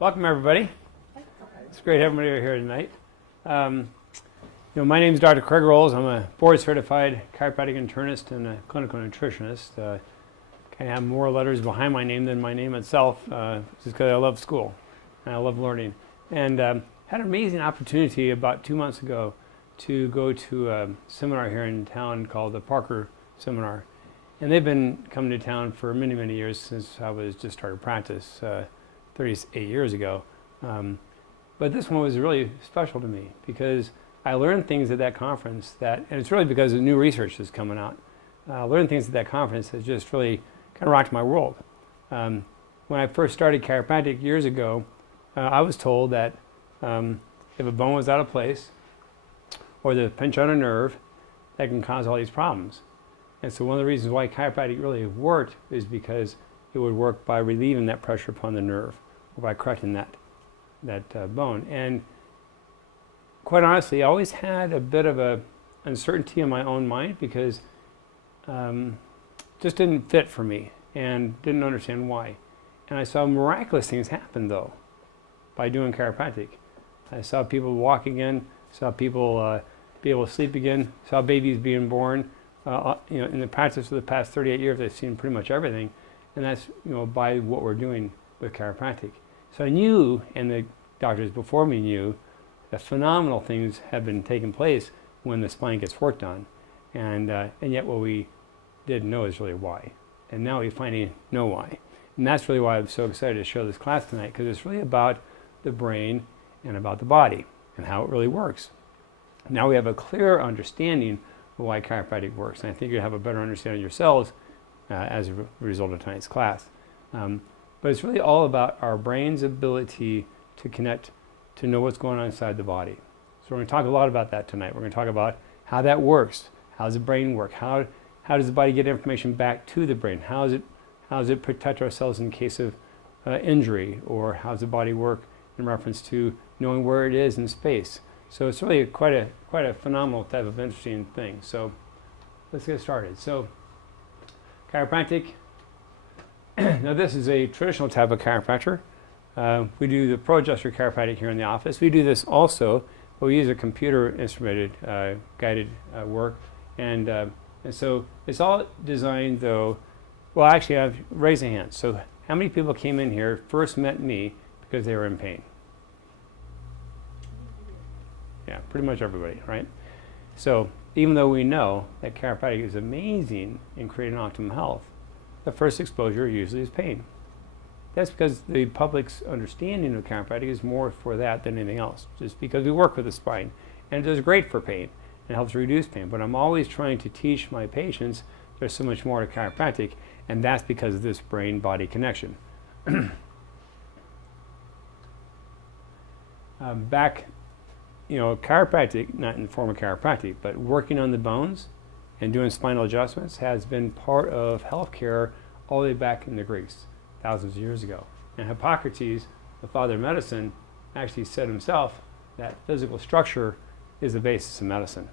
Welcome, everybody. It's great having everybody here tonight. My name is Dr. Craig Rolls. I'm a board-certified chiropractic internist and a clinical nutritionist. I have more letters behind my name than my name itself, just because I love school and I love learning. And had an amazing opportunity about 2 months ago to go to a seminar here in town called the Parker Seminar. And they've been coming to town for many, many years since I was just started practice 38 years ago. But this one was really special to me because I learned things at that conference and it's really because of new research that's coming out. I learned things at that conference that just really kind of rocked my world. When I first started chiropractic years ago, I was told that if a bone was out of place or the pinch on a nerve, that can cause all these problems. And so one of the reasons why chiropractic really worked is because it would work by relieving that pressure upon the nerve or by correcting that bone. And quite honestly, I always had a bit of a uncertainty in my own mind because just didn't fit for me and didn't understand why. And I saw miraculous things happen though by doing chiropractic. I saw people walk again, saw people be able to sleep again, saw babies being born. In the practice for the past 38 years, I've seen pretty much everything, and that's by what we're doing with chiropractic. So I knew, and the doctors before me knew, that phenomenal things have been taking place when the spine gets worked on, and yet what we didn't know is really why, and now we finally know why, and that's really why I'm so excited to show this class tonight, because it's really about the brain and about the body and how it really works. Now we have a clear understanding of why chiropractic works, and I think you have a better understanding yourselves as a result of tonight's class. But it's really all about our brain's ability to connect, to know what's going on inside the body. So we're going to talk a lot about that tonight. We're going to talk about how that works. How does the brain work? How does the body get information back to the brain? How does it protect ourselves in case of injury? Or how does the body work in reference to knowing where it is in space? So it's really quite a phenomenal type of interesting thing. So let's get started. So chiropractic. Now this is a traditional type of chiropractor. We do the Pro Adjuster chiropractic here in the office. We do this also, but we use a computer instrumented guided work. And so it's all designed though, well actually I've raised a hand. So how many people came in here, first met me because they were in pain? Yeah, pretty much everybody, right? So even though we know that chiropractic is amazing in creating optimal health, the first exposure usually is pain. That's because the public's understanding of chiropractic is more for that than anything else, just because we work with the spine. And it does great for pain and helps reduce pain. But I'm always trying to teach my patients there's so much more to chiropractic, and that's because of this brain-body connection. Chiropractic, not in the form of chiropractic, but working on the bones and doing spinal adjustments has been part of healthcare all the way back in the Greeks, thousands of years ago. And Hippocrates, the father of medicine, actually said himself that physical structure is the basis of medicine.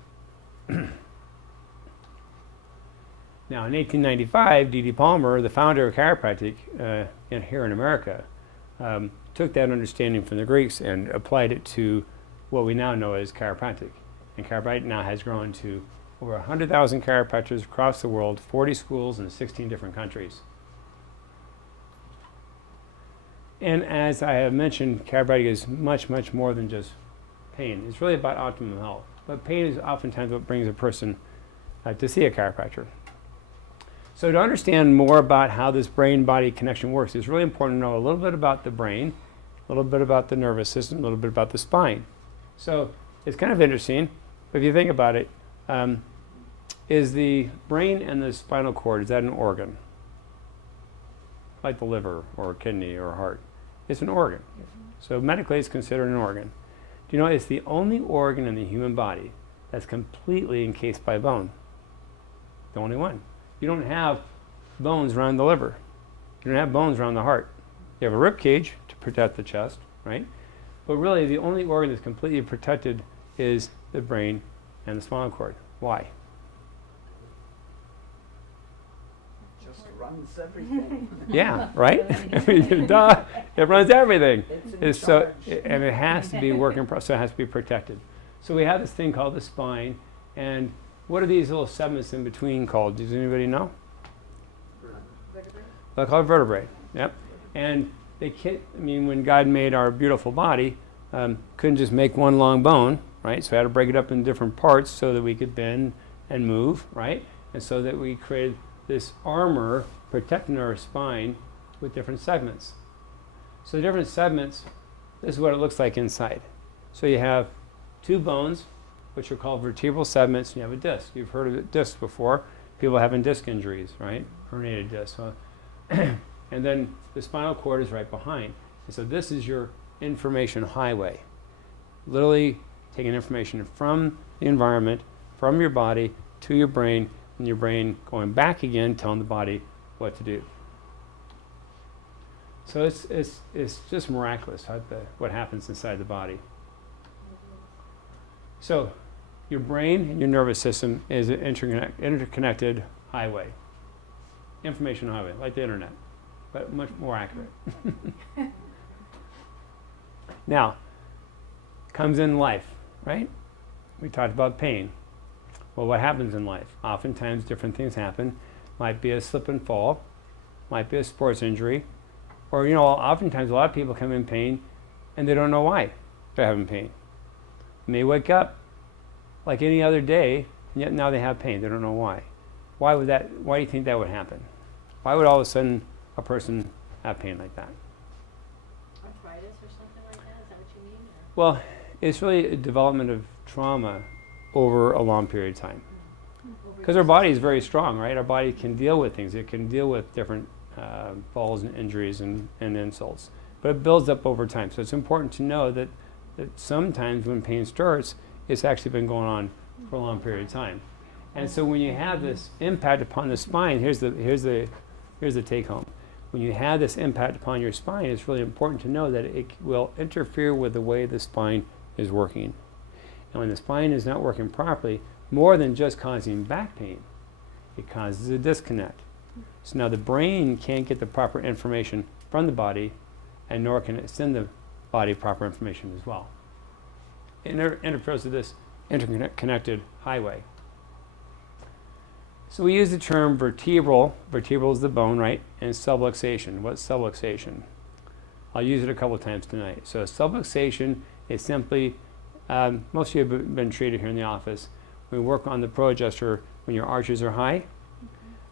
Now, in 1895, D.D. Palmer, the founder of chiropractic here in America, took that understanding from the Greeks and applied it to what we now know as chiropractic. And chiropractic now has grown to over 100,000 chiropractors across the world, 40 schools in 16 different countries. And as I have mentioned, chiropractic is much, much more than just pain. It's really about optimum health. But pain is oftentimes what brings a person to see a chiropractor. So to understand more about how this brain-body connection works, it's really important to know a little bit about the brain, a little bit about the nervous system, a little bit about the spine. So it's kind of interesting, but if you think about it, is the brain and the spinal cord, is that an organ? Like the liver or kidney or heart. It's an organ. So medically it's considered an organ. Do you know it's the only organ in the human body that's completely encased by bone? The only one. You don't have bones around the liver. You don't have bones around the heart. You have a rib cage to protect the chest, right? But really the only organ that's completely protected is the brain and the spinal cord. Why? Just right. runs everything. Yeah, right? I mean, duh, it runs everything. It's in charge. And it has to be working, so it has to be protected. So we have this thing called the spine, and what are these little segments in between called? Does anybody know? They're called vertebrae. Yep. And they can't, I mean, when God made our beautiful body, couldn't just make one long bone, right? So we had to break it up in different parts so that we could bend and move, right? And so that we created this armor protecting our spine with different segments. So the different segments, this is what it looks like inside. So you have two bones, which are called vertebral segments, and you have a disc. You've heard of discs before. People having disc injuries, right? Herniated disc. And then the spinal cord is right behind. And so this is your information highway. Literally taking information from the environment, from your body to your brain, and your brain going back again, telling the body what to do. So it's just miraculous what happens inside the body. So your brain and your nervous system is an interconnected highway, information highway, like the internet, but much more accurate. Now, comes in life, right? We talked about pain. Well, what happens in life? Oftentimes different things happen. Might be a slip and fall, might be a sports injury, or oftentimes a lot of people come in pain and they don't know why they're having pain. They may wake up like any other day, and yet now they have pain. They don't know why. Why do you think that would happen? Why would all of a sudden a person have pain like that? Arthritis or something like that? Is that what you mean? Or? Well, it's really a development of trauma over a long period of time. Because our body is very strong, right? Our body can deal with things. It can deal with different falls and injuries and insults. But it builds up over time. So it's important to know that sometimes when pain starts, it's actually been going on for a long period of time. And so when you have this impact upon the spine, here's the take home. When you have this impact upon your spine, it's really important to know that it will interfere with the way the spine is working. And when the spine is not working properly, more than just causing back pain, it causes a disconnect. So now the brain can't get the proper information from the body, and nor can it send the body proper information as well. It interferes with this interconnected highway. So we use the term vertebral. Vertebral is the bone, right? And subluxation. What's subluxation? I'll use it a couple of times tonight. So subluxation is simply, most of you have been treated here in the office. We work on the pro adjuster when your arches are high.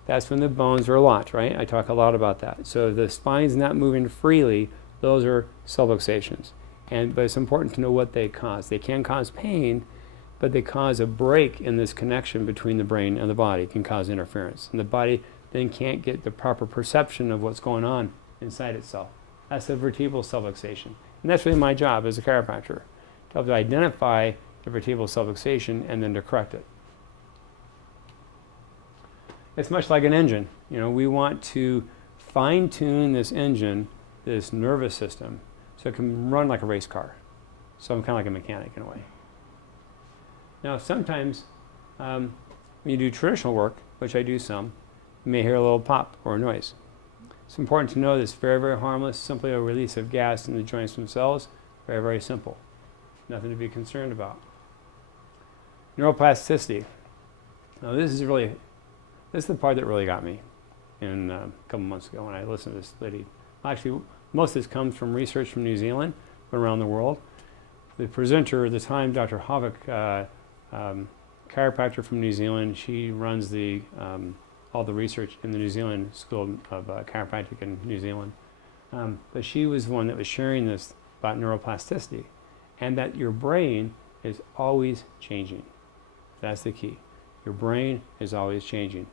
That's when the bones are locked, right? I talk a lot about that. So the spine's not moving freely. Those are subluxations. But it's important to know what they cause. They can cause pain, but they cause a break in this connection between the brain and the body. It can cause interference. And the body then can't get the proper perception of what's going on inside itself. That's a vertebral subluxation. And that's really my job as a chiropractor, to help to identify the vertebral subluxation and then to correct it. It's much like an engine. We want to fine-tune this engine, this nervous system, so it can run like a race car. So I'm kind of like a mechanic in a way. Now, sometimes when you do traditional work, which I do some, you may hear a little pop or a noise. It's important to know that it's very, very harmless, simply a release of gas in the joints themselves. Very, very simple. Nothing to be concerned about. Neuroplasticity. Now, this is the part that really got me in a couple months ago when I listened to this lady. Actually, most of this comes from research from New Zealand, but around the world. The presenter at the time, Dr. Havik, chiropractor from New Zealand, she runs all the research in the New Zealand School of Chiropractic in New Zealand. But she was the one that was sharing this about neuroplasticity, and that your brain is always changing. That's the key. Your brain is always changing.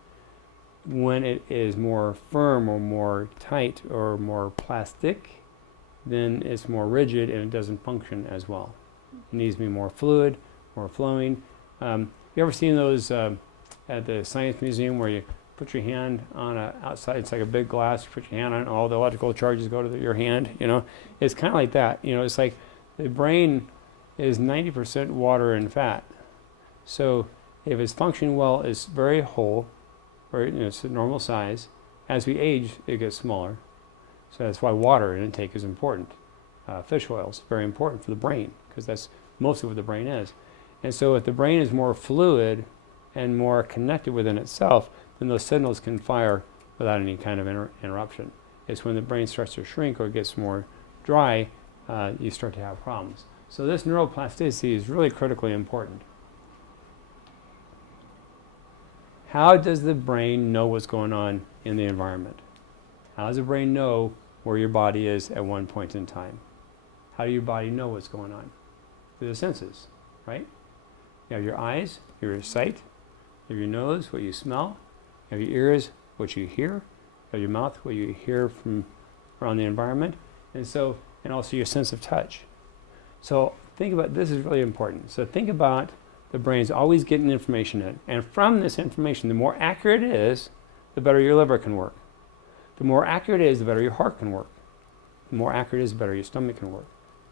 When it is more firm or more tight or more plastic, then it's more rigid and it doesn't function as well. It needs to be more fluid, more flowing. You ever seen those at the Science Museum where you put your hand on outside, it's like a big glass, you put your hand on it, all the electrical charges go to your hand, It's kind of like that. It's like the brain is 90% water and fat. So if it's functioning well, it's very whole, it's a normal size, As we age, it gets smaller. So that's why water intake is important. Fish oil is very important for the brain because that's mostly what the brain is. And so if the brain is more fluid and more connected within itself, then those signals can fire without any kind of interruption. It's when the brain starts to shrink or gets more dry, you start to have problems. So this neuroplasticity is really critically important. How does the brain know what's going on in the environment? How does the brain know where your body is at one point in time? How do your body know what's going on? Through the senses, right? You have your eyes, your sight, you have your nose, what you smell, you have your ears, what you hear, you have your mouth, what you hear from around the environment, and also your sense of touch. So think about, this is really important. So think about the brain's always getting information in. And from this information, the more accurate it is, the better your liver can work. The more accurate it is, the better your heart can work. The more accurate it is, the better your stomach can work.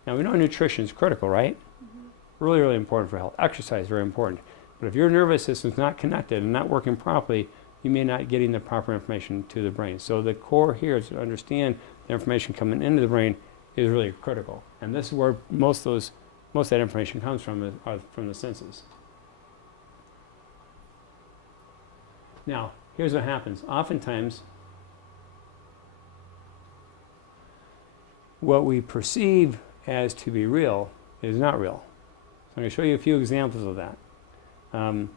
Now we know nutrition is critical, right? Mm-hmm. Really, really important for health. Exercise is very important. But if your nervous system is not connected and not working properly, you may not getting the proper information to the brain. So the core here is to understand the information coming into the brain is really critical. And this is where most of that information comes from, are from the senses. Now, here's what happens. Oftentimes, what we perceive as to be real is not real. So I'm going to show you a few examples of that. And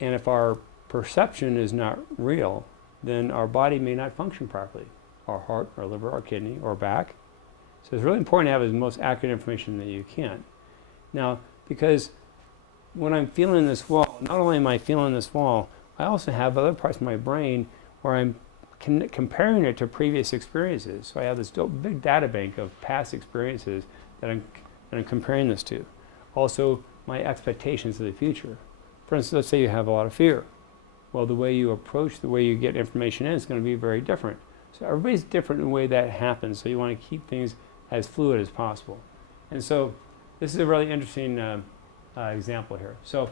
if our perception is not real, then our body may not function properly. Our heart, our liver, our kidney, or back. So it's really important to have the most accurate information that you can. Now, because when I'm feeling this wall, not only am I feeling this wall, I also have other parts of my brain where I'm comparing it to previous experiences. So I have this big data bank of past experiences that I'm comparing this to. Also, my expectations of the future. For instance, let's say you have a lot of fear. Well, the way you approach, the way you get information in is going to be very different. So everybody's different in the way that happens, so you want to keep things as fluid as possible. And so this is a really interesting example here. So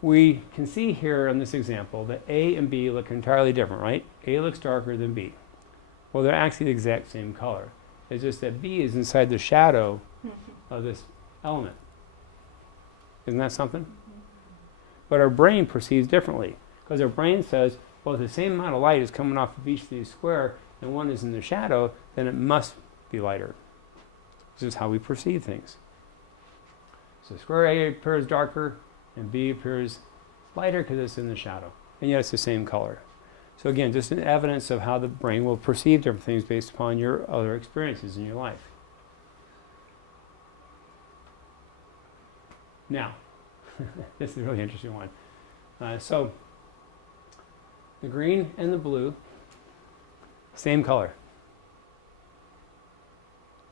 we can see here in this example that A and B look entirely different, right? A looks darker than B. Well, they're actually the exact same color. It's just that B is inside the shadow of this element. Isn't that something? But our brain perceives differently, because our brain says, well, if the same amount of light is coming off of each of these square and one is in the shadow, then it must be lighter. This is how we perceive things. So square A appears darker and B appears lighter because it's in the shadow. And yet it's the same color. So again, just an evidence of how the brain will perceive different things based upon your other experiences in your life. Now, this is a really interesting one. So the green and the blue, same color.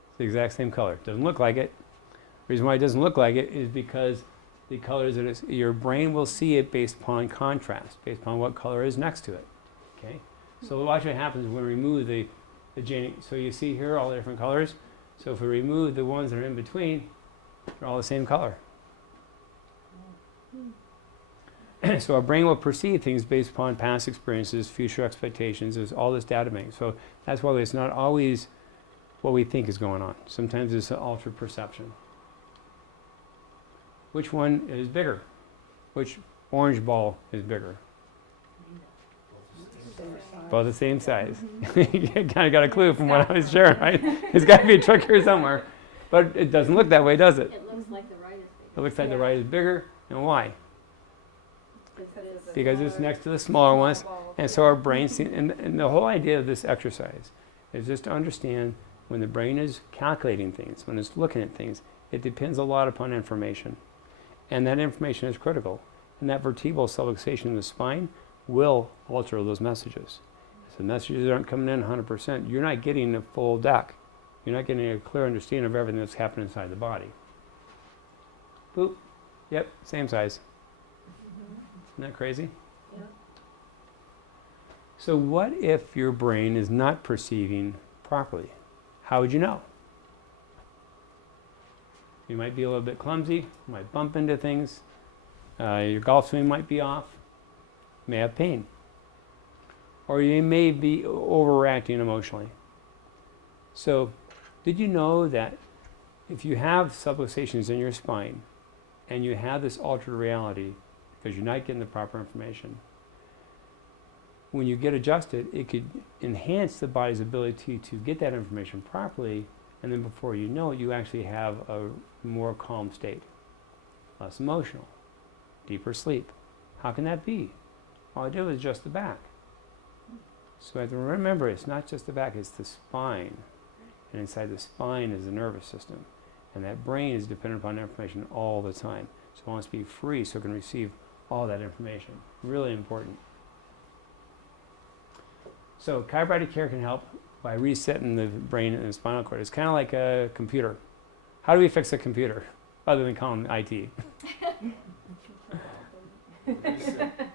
It's the exact same color. Doesn't look like it. The reason why it doesn't look like it is because the colors that your brain will see it based upon contrast, based upon what color is next to it. Okay. So watch what happens when we remove the so you see here all the different colors. So if we remove the ones that are in between, they're all the same color. So our brain will perceive things based upon past experiences, future expectations. There's all this data bank. So that's why it's not always what we think is going on. Sometimes it's an altered perception. Which one is bigger? Which orange ball is bigger? Both the same size. You kind of got a clue from what I was sharing, right? There's got to be a trick here somewhere. But it doesn't look that way, does it? It looks like the right is bigger. It looks like the right is bigger. And why? Because it's next to the smaller ones. And so our brain sees, and the whole idea of this exercise is just to understand when the brain is calculating things, when it's looking at things, it depends a lot upon information. And that information is critical. And that vertebral subluxation in the spine will alter those messages. If the messages aren't coming in 100%, you're not getting a full deck. You're not getting a clear understanding of everything that's happening inside the body. Boop. Yep, same size. Isn't that crazy? Yeah. So what if your brain is not perceiving properly? How would you know? You might be a little bit clumsy, you might bump into things, your golf swing might be off, you may have pain. or you may be overreacting emotionally. So, did you know that if you have subluxations in your spine and you have this altered reality because you're not getting the proper information, when you get adjusted, it could enhance the body's ability to get that information properly, and then before you know it, you actually have a more calm state, less emotional, deeper sleep. How can that be? All I did was adjust the back. So I have to remember, it's not just the back, it's the spine. And inside the spine is the nervous system. And that brain is dependent upon information all the time. So it wants to be free so it can receive all that information. Really important. So chiropractic care can help by resetting the brain and the spinal cord. It's kind of like a computer. How do we fix a computer other than calling IT?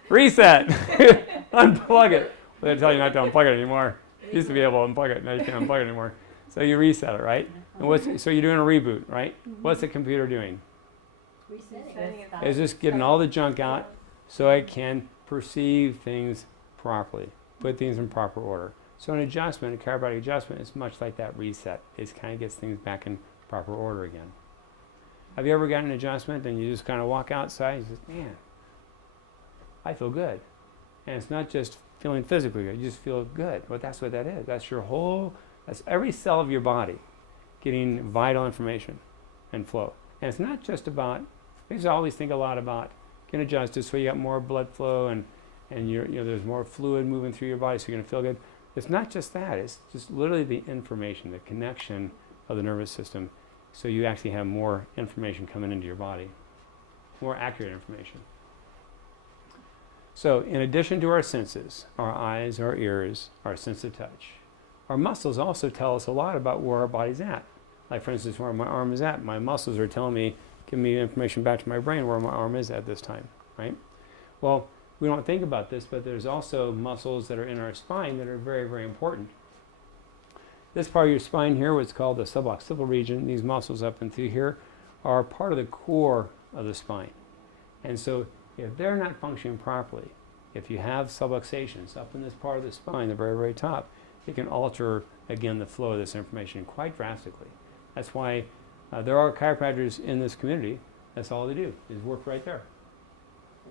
Reset. Unplug it. Well, they tell you not to unplug it anymore. You used to be able to unplug it. Now you can't unplug it anymore. So you reset it, right? And so you're doing a reboot, right? What's the computer doing? Resetting. It's just getting all the junk out so it can perceive things properly, put things in proper order. So an adjustment, a chiropractic adjustment, is much like that reset. It kind of gets things back in proper order again. Have you ever gotten an adjustment and you just kind of walk outside and you say, man, I feel good. And it's not just feeling physically good, you just feel good. Well, that's what that is. That's every cell of your body getting vital information and flow. And it's not just about, I used to always think a lot about getting adjusted so you got more blood flow and there's more fluid moving through your body so you're going to feel good. It's not just that. It's just literally the information, the connection of the nervous system, so you actually have more information coming into your body, more accurate information. So in addition to our senses, our eyes, our ears, our sense of touch, our muscles also tell us a lot about where our body's at. Like for instance, where my arm is at. My muscles are telling me, giving me information back to my brain where my arm is at this time, right? Well, we don't think about this, but there's also muscles that are in our spine that are very, very important. This part of your spine here, what's called the suboccipital region, these muscles up and through here, are part of the core of the spine. And so if they're not functioning properly, if you have subluxations up in this part of the spine, the very, very top, it can alter, again, the flow of this information quite drastically. That's why there are chiropractors in this community, that's all they do, is work right there.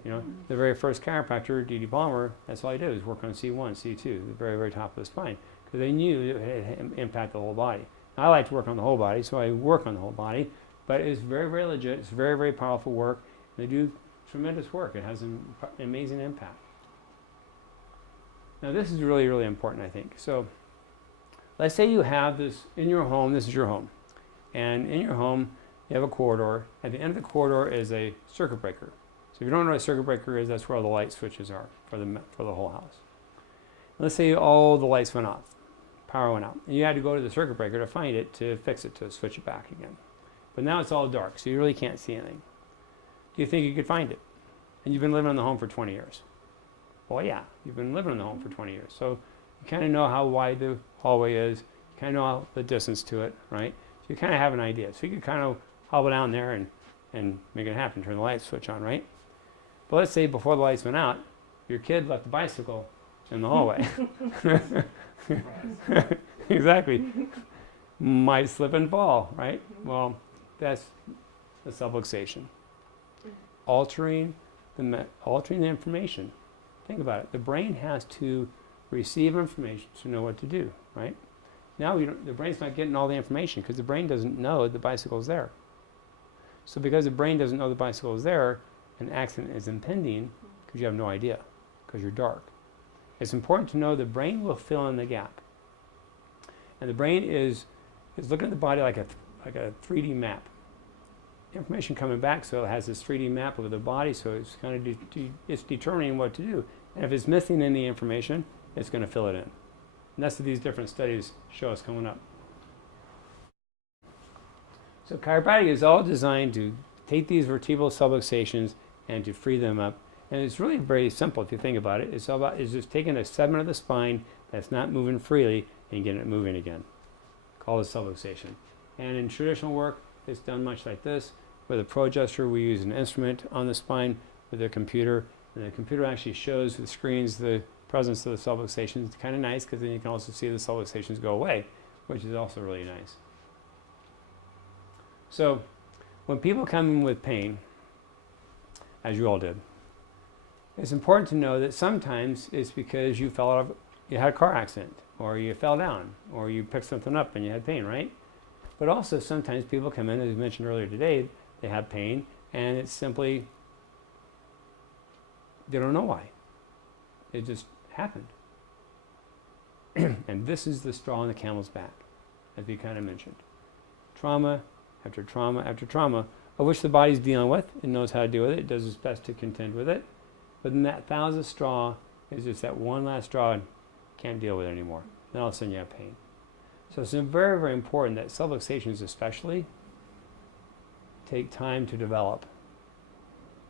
You know, the very first chiropractor, D.D. Palmer, that's all he did was work on C1, C2, the very, very top of the spine, because they knew it had impact the whole body. Now, I like to work on the whole body, so I work on the whole body, but it's very, very legit. It's very, very powerful work. They do tremendous work. It has an amazing impact. Now, this is really, really important, I think. So, let's say you have this in your home. This is your home. And in your home, you have a corridor. At the end of the corridor is a circuit breaker. So if you don't know what a circuit breaker is, that's where all the light switches are for the whole house. Let's say all the lights went off, power went out, and you had to go to the circuit breaker to find it, to fix it, to switch it back again. But now it's all dark, so you really can't see anything. Do you think you could find it? And you've been living in the home for 20 years. Well, yeah, you've been living in the home for 20 years. So you kind of know how wide the hallway is. You kind of know the distance to it, right? So you kind of have an idea. So you could kind of hobble down there and make it happen, turn the light switch on, right? But let's say before the lights went out, your kid left the bicycle in the hallway. Exactly. Might slip and fall, right? Well, that's the subluxation. Altering the information. Think about it. The brain has to receive information to know what to do, right? Now the brain's not getting all the information because the brain doesn't know the bicycle's there. So because the brain doesn't know the bicycle is there, an accident is impending because you have no idea, because you're dark. It's important to know the brain will fill in the gap. And the brain is looking at the body like a 3D map. Information coming back, so it has this 3D map of the body, so it's kind of it's determining what to do. And if it's missing any information, it's going to fill it in. And that's what these different studies show us coming up. So chiropractic is all designed to take these vertebral subluxations and to free them up. And it's really very simple if you think about it. It's just taking a segment of the spine that's not moving freely and getting it moving again. Called a subluxation. And in traditional work, it's done much like this. With a pro adjuster, we use an instrument on the spine with a computer, and the computer actually shows the screens the presence of the subluxations. It's kind of nice because then you can also see the subluxations go away, which is also really nice. So when people come in with pain, as you all did, it's important to know that sometimes it's because you had a car accident, or you fell down, or you picked something up and you had pain, right? But also sometimes people come in, as we mentioned earlier today, they have pain, and it's simply, they don't know why. It just happened. And this is the straw on the camel's back, as we kind of mentioned. Trauma after trauma after trauma, of which the body's dealing with. It knows how to deal with it. It does its best to contend with it. But then that 1,000th straw is just that one last straw and can't deal with it anymore. Then all of a sudden you have pain. So it's very, very important that subluxations especially take time to develop,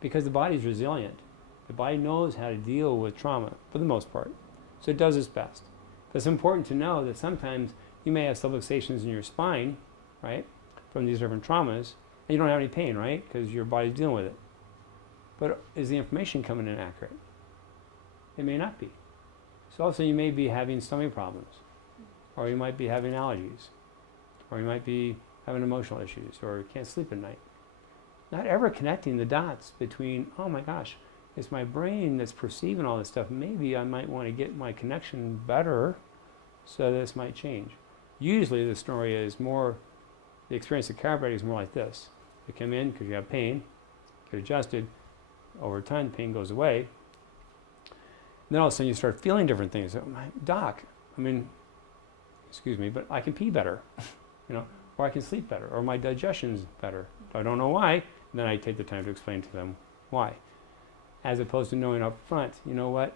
because the body's resilient. The body knows how to deal with trauma for the most part. So it does its best. But it's important to know that sometimes you may have subluxations in your spine, right, from these different traumas, and you don't have any pain, right, because your body's dealing with it. But is the information coming in accurate? It may not be. So also you may be having stomach problems, or you might be having allergies, or you might be having emotional issues, or you can't sleep at night. Not ever connecting the dots between, oh my gosh, it's my brain that's perceiving all this stuff. Maybe I might want to get my connection better so this might change. Usually the story is more, the experience of chiropractic is more like this. You come in because you have pain, get adjusted, over time the pain goes away, and then all of a sudden you start feeling different things. Oh, my doc, excuse me, but I can pee better, or I can sleep better, or my digestion's better. I don't know why, and then I take the time to explain to them why. As opposed to knowing up front, you know what,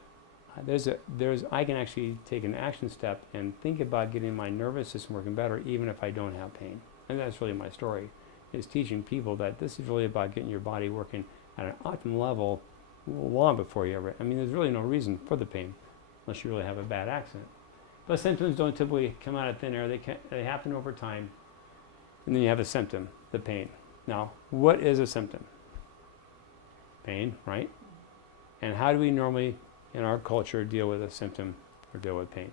I can actually take an action step and think about getting my nervous system working better even if I don't have pain. And that's really my story, is teaching people that this is really about getting your body working at an optimal level long before you ever, there's really no reason for the pain unless you really have a bad accident. But symptoms don't typically come out of thin air. They happen over time. And then you have a symptom, the pain. Now, what is a symptom? Pain, right? And how do we normally, in our culture, deal with a symptom or deal with pain?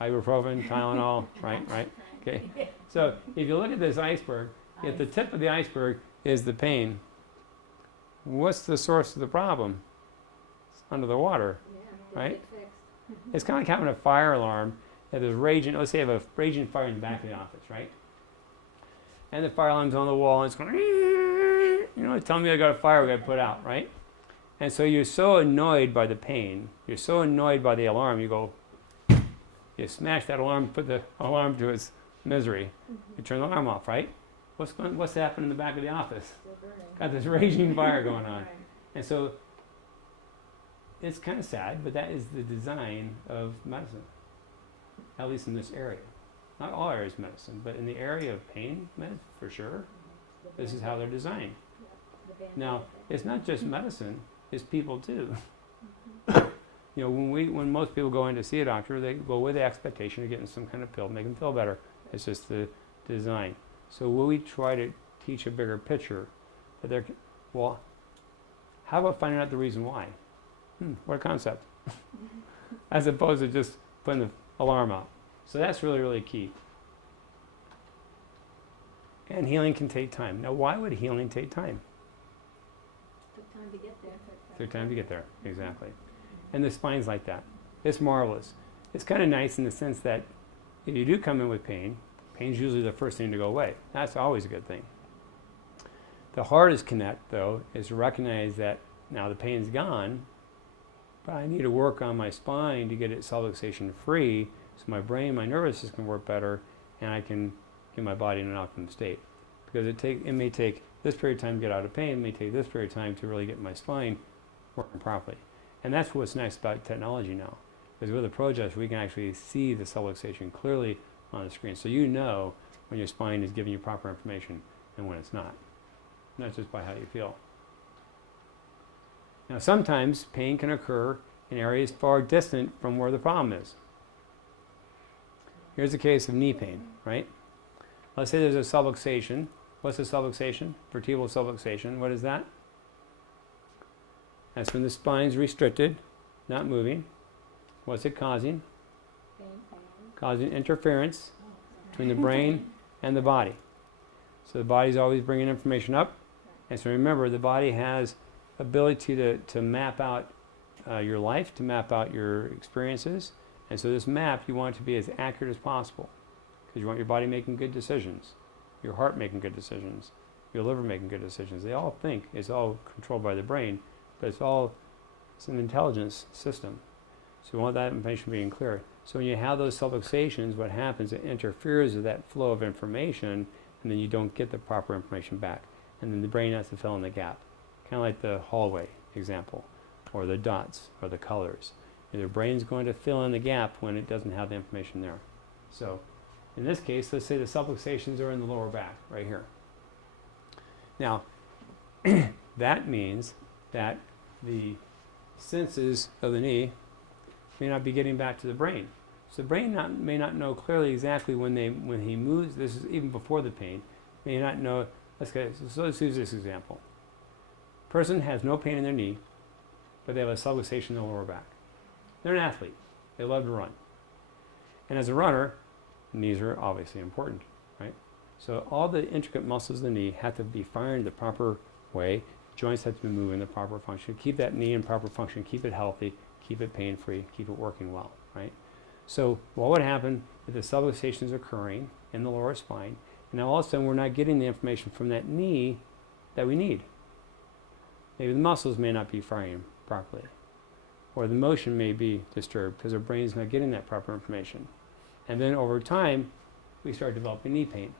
Ibuprofen, Tylenol, right? Okay. So if you look at this iceberg, if the tip of the iceberg is the pain, what's the source of the problem? It's under the water, right? It's kind of like having a fire alarm that is raging. Let's say you have a raging fire in the back of the office, right? And the fire alarm's on the wall and it's going, telling me I got a fire we got to put out, right? And so you're so annoyed by the pain, you're so annoyed by the alarm, you smash that alarm, put the alarm to its misery, you turn the alarm off, right? What's happening in the back of the office? Got this raging fire going on. And so it's kind of sad, but that is the design of medicine, at least in this area. Not all areas of medicine, but in the area of pain med, for sure, this is how they're designed. Now, it's not just medicine, it's people too. When most people go in to see a doctor, they go with the expectation of getting some kind of pill, make them feel better. It's just the design. So will we try to teach a bigger picture? How about finding out the reason why? What a concept. As opposed to just putting the alarm out. So that's really, really key. And healing can take time. Now, why would healing take time? Took time to get there. Took time to get there, exactly. And the spine's like that. It's marvelous. It's kind of nice in the sense that if you do come in with pain, pain's usually the first thing to go away. That's always a good thing. The hardest connect, though, is to recognize that now the pain's gone, but I need to work on my spine to get it subluxation free so my brain, my nervous system can work better and I can get my body in an optimum state. Because it may take this period of time to get out of pain, it may take this period of time to really get my spine working properly. And that's what's nice about technology now. Because with the project, we can actually see the subluxation clearly on the screen. So you know when your spine is giving you proper information and when it's not. Not just by how you feel. Now sometimes pain can occur in areas far distant from where the problem is. Here's a case of knee pain, right? Let's say there's a subluxation. What's a subluxation? Vertebral subluxation. What is that? That's when the spine's restricted not moving. What's it causing? Pain. Causing interference between the brain and the body. So the body's always bringing information up. And so remember, the body has ability to map out your life, to map out your experiences. And so this map, you want it to be as accurate as possible, because you want your body making good decisions, your heart making good decisions, your liver making good decisions. They all think. It's all controlled by the brain, but it's an intelligence system. So we want that information being clear. So when you have those subluxations, what happens, it interferes with that flow of information, and then you don't get the proper information back. And then the brain has to fill in the gap. Kind of like the hallway example, or the dots, or the colors. And the brain's going to fill in the gap when it doesn't have the information there. So in this case, let's say the subluxations are in the lower back, right here. Now, that means that the senses of the knee may not be getting back to the brain. So the brain may not know clearly exactly when he moves. This is even before the pain. May not know. So let's use this example. Person has no pain in their knee, but they have a subluxation in the lower back. They're an athlete. They love to run. And as a runner, knees are obviously important, right? So all the intricate muscles of the knee have to be firing the proper way. Joints have to be moving in the proper function. Keep that knee in proper function. Keep it healthy. Keep it pain-free. Keep it working well, right? So what would happen if the subluxation is occurring in the lower spine, and now all of a sudden we're not getting the information from that knee that we need? Maybe the muscles may not be firing properly, or the motion may be disturbed because our brain is not getting that proper information. And then over time, we start developing knee pain.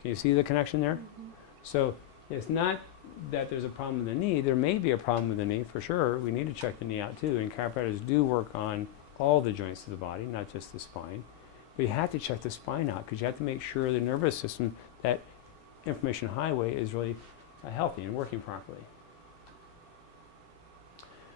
Can you see the connection there? Mm-hmm. So it's not that there's a problem with the knee. There may be a problem with the knee for sure. We need to check the knee out too. And chiropractors do work on all the joints of the body, not just the spine. But you have to check the spine out because you have to make sure the nervous system, that information highway, is really healthy and working properly.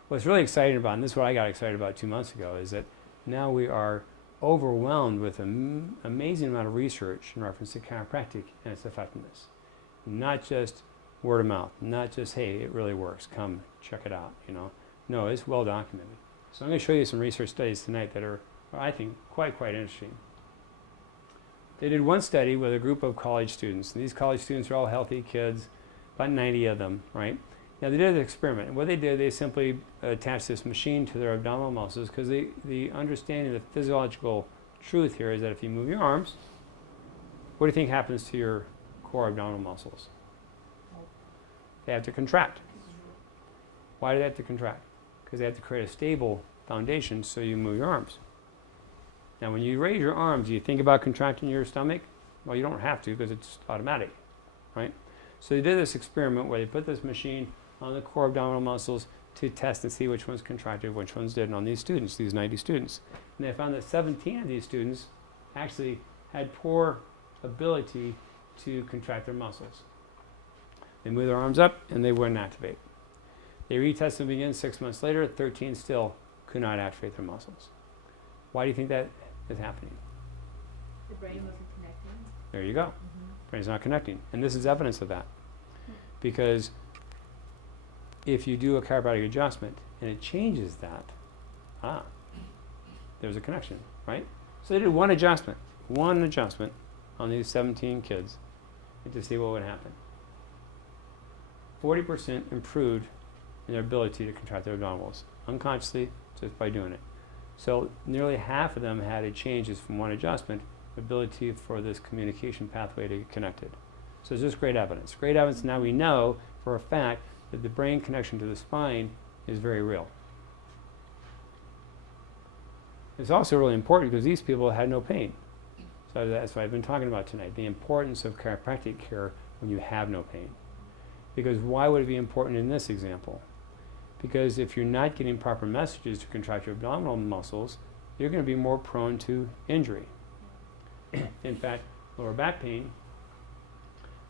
What's really exciting about, and this is what I got excited about 2 months ago, is that now we are overwhelmed with an amazing amount of research in reference to chiropractic and its effectiveness. Not just word of mouth, not just, hey, it really works, come check it out, you know. No, it's well documented. So I'm going to show you some research studies tonight that are, I think, quite interesting. They did one study with a group of college students. And these college students are all healthy kids, about 90 of them, right? Now they did an experiment. And what they did, they simply attached this machine to their abdominal muscles, because the understanding of the physiological truth here is that if you move your arms, what do you think happens to your core abdominal muscles? They have to contract. Why do they have to contract? Because they have to create a stable foundation so you move your arms. Now when you raise your arms, do you think about contracting your stomach? Well, you don't have to because it's automatic, right? So they did this experiment where they put this machine on the core abdominal muscles to test and see which ones contracted, which ones didn't on these students, these 90 students. And they found that 17 of these students actually had poor ability to contract their muscles. They moved their arms up and they wouldn't activate. They retested them again 6 months later, 13 still could not activate their muscles. Why do you think that is happening? The brain wasn't connecting. There you go. Mm-hmm. Brain's not connecting. And this is evidence of that. Because if you do a chiropractic adjustment and it changes that, there's a connection, right? So they did one adjustment on these 17 kids to see what would happen. 40% improved in their ability to contract their abdominals, unconsciously, just by doing it. So nearly half of them had a changes from one adjustment, ability for this communication pathway to get connected. So it's just great evidence. Great evidence. Now we know for a fact that the brain connection to the spine is very real. It's also really important because these people had no pain. So that's what I've been talking about tonight, the importance of chiropractic care when you have no pain. Because why would it be important in this example? Because if you're not getting proper messages to contract your abdominal muscles, you're going to be more prone to injury. In fact, lower back pain,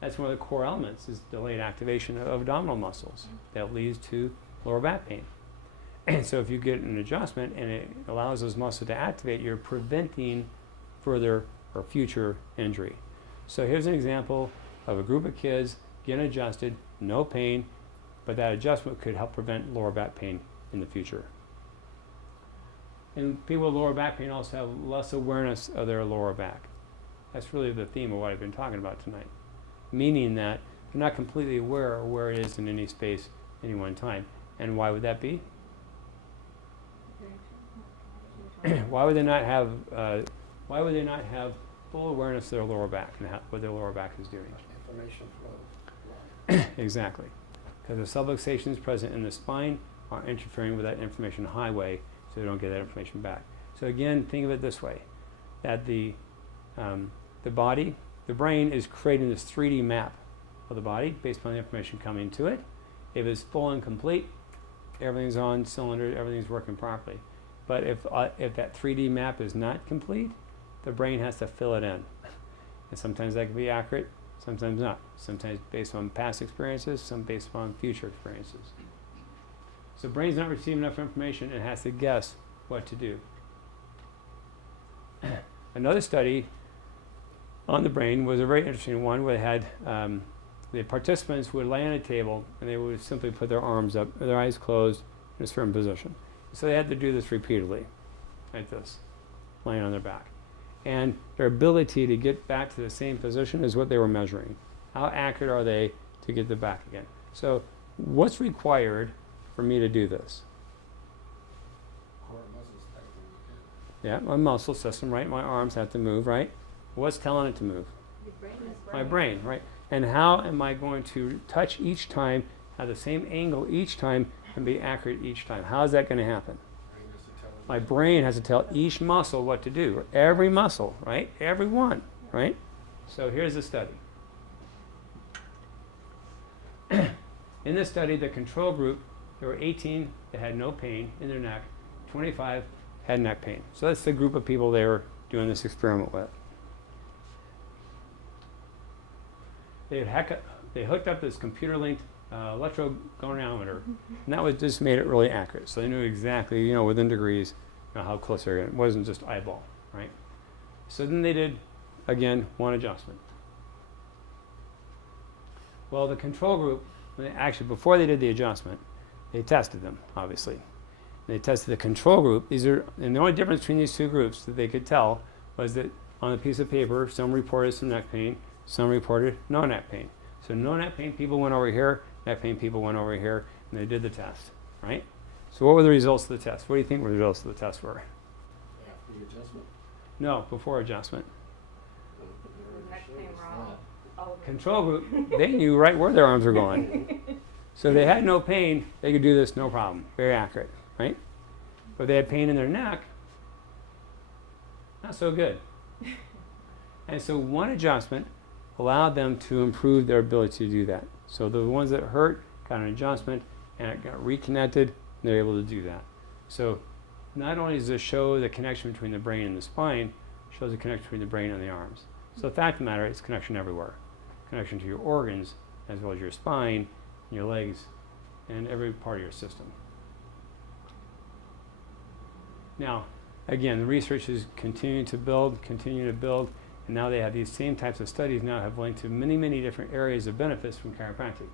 that's one of the core elements, is delayed activation of abdominal muscles. That leads to lower back pain. And so if you get an adjustment and it allows those muscles to activate, you're preventing further or future injury. So here's an example of a group of kids getting adjusted, no pain, but that adjustment could help prevent lower back pain in the future. And people with lower back pain also have less awareness of their lower back. That's really the theme of what I've been talking about tonight. Meaning that they're not completely aware of where it is in any space, any one time. And why would that be? Why would they not have full awareness of their lower back and what their lower back is doing? Information flow. Exactly. Because the subluxations present in the spine are interfering with that information highway, so they don't get that information back. So again, think of it this way, that the body, the brain is creating this 3D map of the body based upon the information coming to it. If it's full and complete, everything's on cylinder, everything's working properly. But if that 3D map is not complete, the brain has to fill it in. And sometimes that can be accurate, sometimes not. Sometimes based on past experiences, some based on future experiences. So the brain's not receiving enough information and has to guess what to do. Another study on the brain was a very interesting one where they had the participants would lay on a table and they would simply put their arms up, their eyes closed in a certain position. So they had to do this repeatedly, like this, laying on their back. And their ability to get back to the same position is what they were measuring. How accurate are they to get them back again? So what's required for me to do this? Core muscles tightening. Yeah, my muscle system, right? My arms have to move, right? What's telling it to move? Your brain is My brain, right? And how am I going to touch each time, have the same angle each time, and be accurate each time? How is that going to happen? Brain has to tell it. My brain has to tell each muscle what to do. Every muscle, right? Every one, right? So here's the study. In this study, the control group, there were 18 that had no pain in their neck, 25 had neck pain. So that's the group of people they were doing this experiment with. They hooked up this computer-linked electrogoniometer, and that was just made it really accurate. So they knew exactly, within degrees, how close they were. It wasn't just eyeball, right? So then they did, again, one adjustment. Well, the control group, before they did the adjustment, they tested them, obviously. They tested the control group. And the only difference between these two groups that they could tell was that on a piece of paper, some reported some neck pain, some reported no neck pain. So no neck pain people went over here, neck pain people went over here, and they did the test, right? So what were the results of the test? What do you think the results of the test were? After the adjustment. No, before adjustment. Neck pain wrong. Control group, they knew right where their arms were going. So if they had no pain, they could do this no problem. Very accurate, right? But if they had pain in their neck, not so good. And so one adjustment allowed them to improve their ability to do that. So the ones that hurt got an adjustment and it got reconnected, and they're able to do that. So not only does this show the connection between the brain and the spine, it shows the connection between the brain and the arms. So the fact of the matter, it's connection everywhere. Connection to your organs, as well as your spine, your legs, and every part of your system. Now, again, the research is continuing to build, and now they have these same types of studies now have linked to many, many different areas of benefits from chiropractic.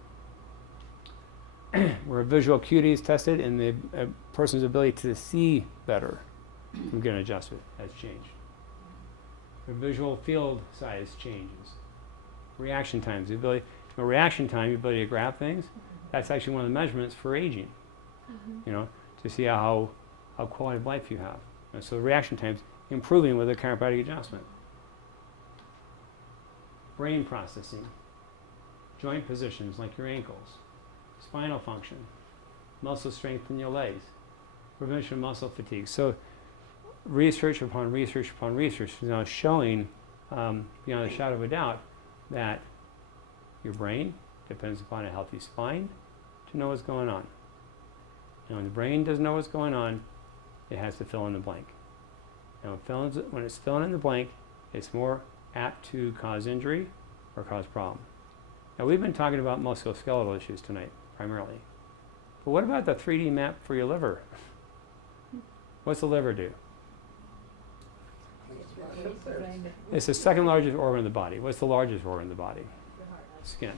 Where visual acuity is tested and the person's ability to see better from getting adjusted has changed. The visual field size changes. Reaction times, the ability to grab things, that's actually one of the measurements for aging, to see how quality of life you have. And so reaction times improving with a chiropractic adjustment. Brain processing, joint positions like your ankles, spinal function, muscle strength in your legs, prevention of muscle fatigue. So research upon research upon research is now showing, beyond a shadow of a doubt, that your brain depends upon a healthy spine to know what's going on. And when the brain doesn't know what's going on, it has to fill in the blank. And when it's filling in the blank, it's more apt to cause injury or cause problem. Now we've been talking about musculoskeletal issues tonight, primarily. But what about the 3D map for your liver? What's the liver do? It's the second largest organ of the body. What's the largest organ of the body? Skin.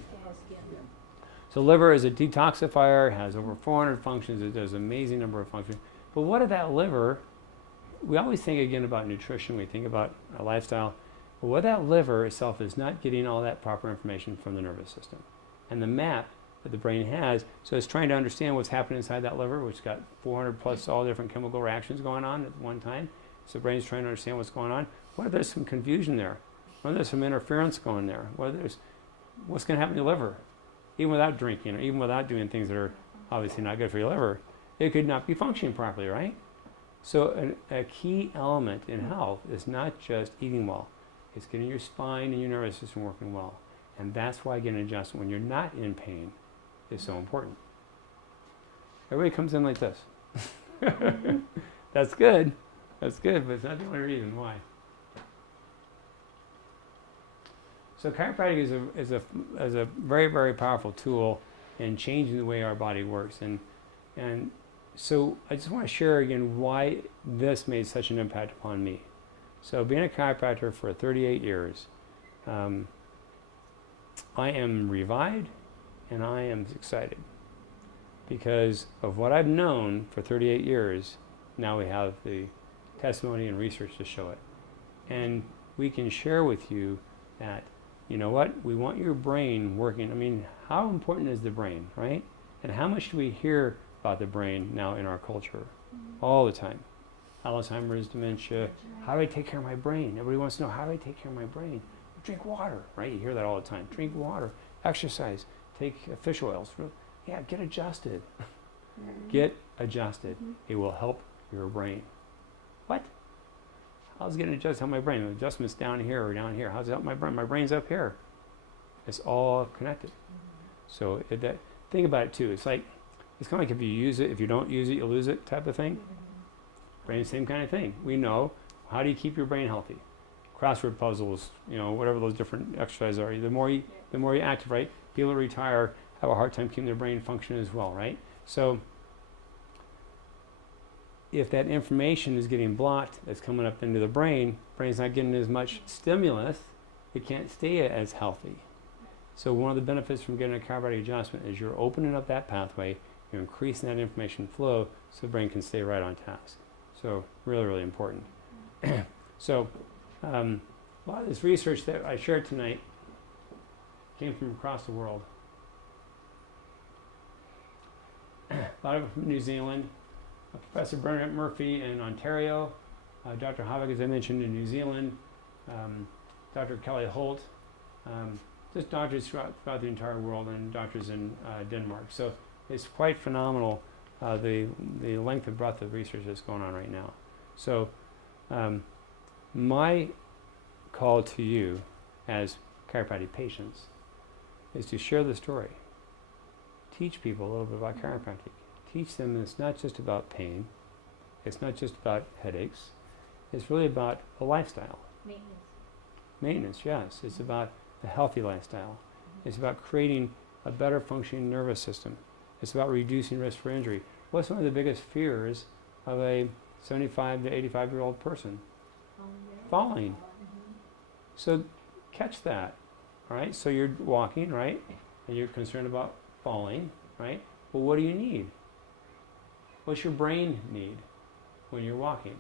So liver is a detoxifier, has over 400 functions, it does an amazing number of functions. But what if that liver, we always think again about nutrition, we think about our lifestyle, but what that liver itself is not getting all that proper information from the nervous system. And the map that the brain has, so it's trying to understand what's happening inside that liver, which got 400 plus all different chemical reactions going on at one time. So the brain's trying to understand what's going on. What if there's some confusion there? What if there's some interference going there? What if there's, what's going to happen to your liver? Even without drinking or even without doing things that are obviously not good for your liver, it could not be functioning properly, right? So a key element in health is not just eating well. It's getting your spine and your nervous system working well. And that's why getting an adjustment when you're not in pain is so important. Everybody comes in like this. That's good. That's good, but it's not the only reason why. So chiropractic is a very, very powerful tool in changing the way our body works. And so I just want to share again why this made such an impact upon me. So being a chiropractor for 38 years, I am revived and I am excited because of what I've known for 38 years. Now we have the testimony and research to show it. And we can share with you that, you know what, we want your brain working. I mean, how important is the brain, right? And how much do we hear about the brain now in our culture? All the time. Alzheimer's, dementia. How do I take care of my brain? Everybody wants to know, how do I take care of my brain? Drink water, right? You hear that all the time. Drink water, exercise, take fish oils. Yeah, get adjusted. Get adjusted. It will help your brain. What? How's it getting adjusted on my brain? The adjustment's down here or down here. How's it help my brain? My brain's up here. It's all connected. So think about it too. It's kind of like if you use it, if you don't use it, you lose it type of thing. Brain, same kind of thing. We know, how do you keep your brain healthy? Crossword puzzles, whatever those different exercises are. The more you active, right? People who retire have a hard time keeping their brain functioning as well, right? So if that information is getting blocked, that's coming up into the brain's not getting as much stimulus, it can't stay as healthy. So one of the benefits from getting a chiropractic adjustment is you're opening up that pathway, you're increasing that information flow so the brain can stay right on task. So really, really important. So a lot of this research that I shared tonight came from across the world. A lot of it from New Zealand. Professor Bernard Murphy in Ontario, Dr. Havik, as I mentioned, in New Zealand, Dr. Kelly Holt, just doctors throughout the entire world, and doctors in Denmark. So it's quite phenomenal, the length and breadth of research that's going on right now. So my call to you as chiropractic patients is to share the story. Teach people a little bit about chiropractic. Teach them it's not just about pain, it's not just about headaches, it's really about a lifestyle. Maintenance, yes. It's about a healthy lifestyle. It's about creating a better functioning nervous system. It's about reducing risk for injury. What's one of the biggest fears of a 75 to 85-year-old person? Falling. So catch that, all right? So you're walking, right? And you're concerned about falling, right? Well, what do you need? What's your brain need when you're walking?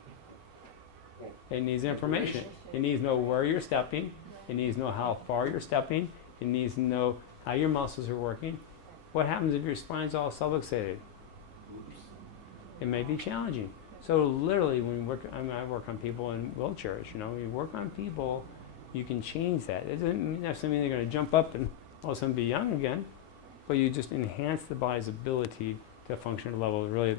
It needs information. It needs to know where you're stepping. It needs to know how far you're stepping. It needs to know how your muscles are working. What happens if your spine's all subluxated? It may be challenging. So literally, when we work, I work on people in wheelchairs. You work on people, you can change that. It doesn't necessarily mean they're going to jump up and all of a sudden be young again, but you just enhance the body's ability to function at a level they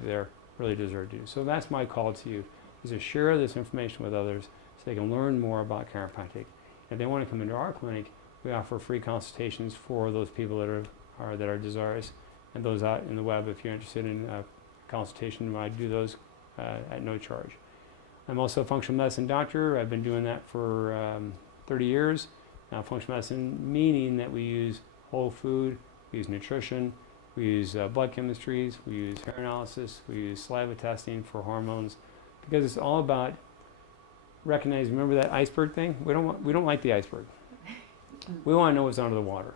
really deserve to do. So that's my call to you, is to share this information with others so they can learn more about chiropractic. If they want to come into our clinic, we offer free consultations for those people that are desirous, and those out in the web. If you're interested in a consultation, I do those at no charge. I'm also a functional medicine doctor. I've been doing that for 30 years. Now, functional medicine meaning that we use whole food, we use nutrition, we use blood chemistries, we use hair analysis, we use saliva testing for hormones, because it's all about recognizing. Remember that iceberg thing? We don't like the iceberg. We want to know what's under the water.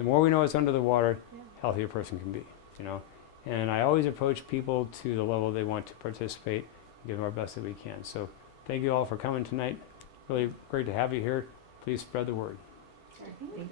The more we know what's under the water, Yeah. healthier a person can be, you know. And I always approach people to the level they want to participate, give them our best that we can. So thank you all for coming tonight. Really great to have you here. Please spread the word. Thank you.